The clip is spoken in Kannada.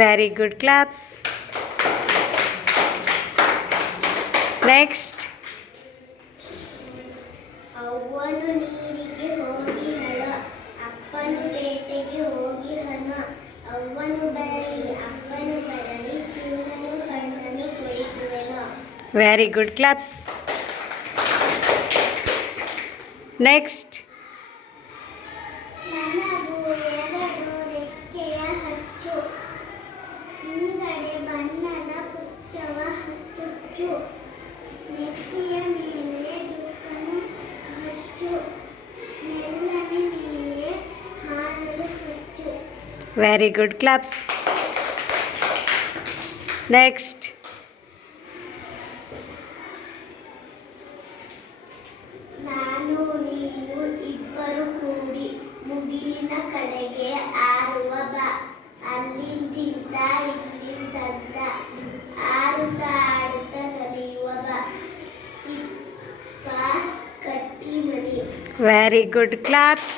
Very good. Claps. Next. ಅವ್ವನು ನೀರಿಗೆ ಹೋಗಿ ಹಣ, ಅಪ್ಪನು ಪೇಟೆಗೆ ಹೋಗಿ ಹಣ. ಅವ್ವನು ಬರಲಿ ಅಪ್ಪನು ಬರಲಿ, ಕಿವುಡನು ಕಣ್ಣನು ಕೊಡಿಸುವೆನು. Very good. Claps. Next. ನನಗೂ ಎರಡು ರೆಕ್ಕೆಯ ಹಚ್ಚು, ಹಿಂಗಡೆ ಬಣ್ಣದ ಪುಚ್ಚವ ಹಚ್ಚುಚ್ಚು. ನೆತ್ತಿಯ ಮೇಲೆ ಜುಟ್ಟನ್ನು ಹಚ್ಚು, ಮೆಲ್ಲನೆ ಮೇಲೆ ಹಾರಲು ಹಚ್ಚು. Very good. Claps. Next. ನಾನು ನೀನು ಇಬ್ಬರು ಕೂಡಿ ಮುಗಿಲಿನ ಕಡೆಗೆ ಆರುವ ಬಾ. ಅಲ್ಲಿಂದ ಇಲ್ಲಿಂದಂತ ಆಡುತ್ತ ಆಡುತ್ತ ನಲಿಯುವ ಬಾ. ಸಿಪ್ಪ ಕಟ್ಟಿ ಮರಿ. Very good. Claps.